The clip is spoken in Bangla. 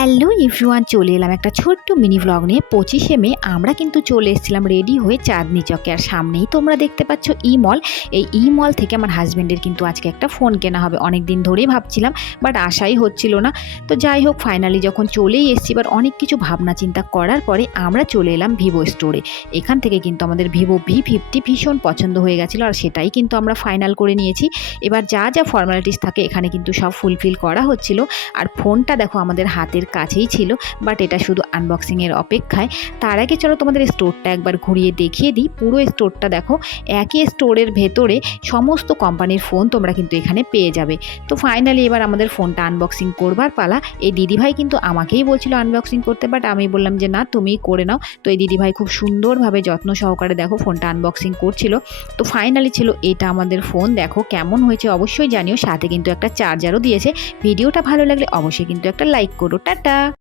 হ্যালো এভরিওয়ান, চলে এলাম একটা ছোট্ট মিনি ব্লগ নিয়ে। 25শে মে আমরা কিন্তু চলে এসেছিলাম রেডি হয়ে চাঁদনি চকে। আর সামনেই তোমরা দেখতে পাচ্ছ ই মল। এই ই মল থেকে আমার হাজব্যান্ডের কিন্তু আজকে একটা ফোন কেনা হবে। অনেক দিন ধরেই ভাবছিলাম, বাট আশাই হচ্ছিল না। তো যাই হোক, ফাইনালি যখন চলেই এসেছি, এবার অনেক কিছু ভাবনা চিন্তা করার পরে আমরা চলে এলাম ভিভো স্টোরে। এখান থেকে কিন্তু আমাদের ভিভো V50 ভীষণ পছন্দ হয়ে গেছিলো, আর সেটাই কিন্তু আমরা ফাইনাল করে নিয়েছি। এবার যা যা ফর্মালিটিস থাকে এখানে কিন্তু সব ফুলফিল করা হচ্ছিল। আর ফোনটা দেখো আমাদের হাতের কাছেই ছিল, বাট এটা শুধু আনবক্সিংয়ের অপেক্ষায়। তার আগে চলো তোমাদের স্টোরটা একবার ঘুরিয়ে দেখিয়ে দিই। পুরো স্টোরটা দেখো, একই স্টোরের ভেতরে সমস্ত কোম্পানির ফোন তোমরা কিন্তু এখানে পেয়ে যাবে। তো ফাইনালি এবার আমাদের ফোনটা আনবক্সিং করবার পালা। এই দিদিভাই কিন্তু আমাকেই বলছিল আনবক্সিং করতে, বাট আমি বললাম যে না, তুমিই করে নাও। তো এই দিদিভাই খুব সুন্দরভাবে যত্ন সহকারে দেখো ফোনটা আনবক্সিং করছিল। তো ফাইনালি ছিল এটা আমাদের ফোন। দেখো কেমন হয়েছে অবশ্যই জানিও। সাথে কিন্তু একটা চার্জারও দিয়েছে। ভিডিওটা ভালো লাগলে অবশ্যই কিন্তু একটা লাইক করো। টাটা।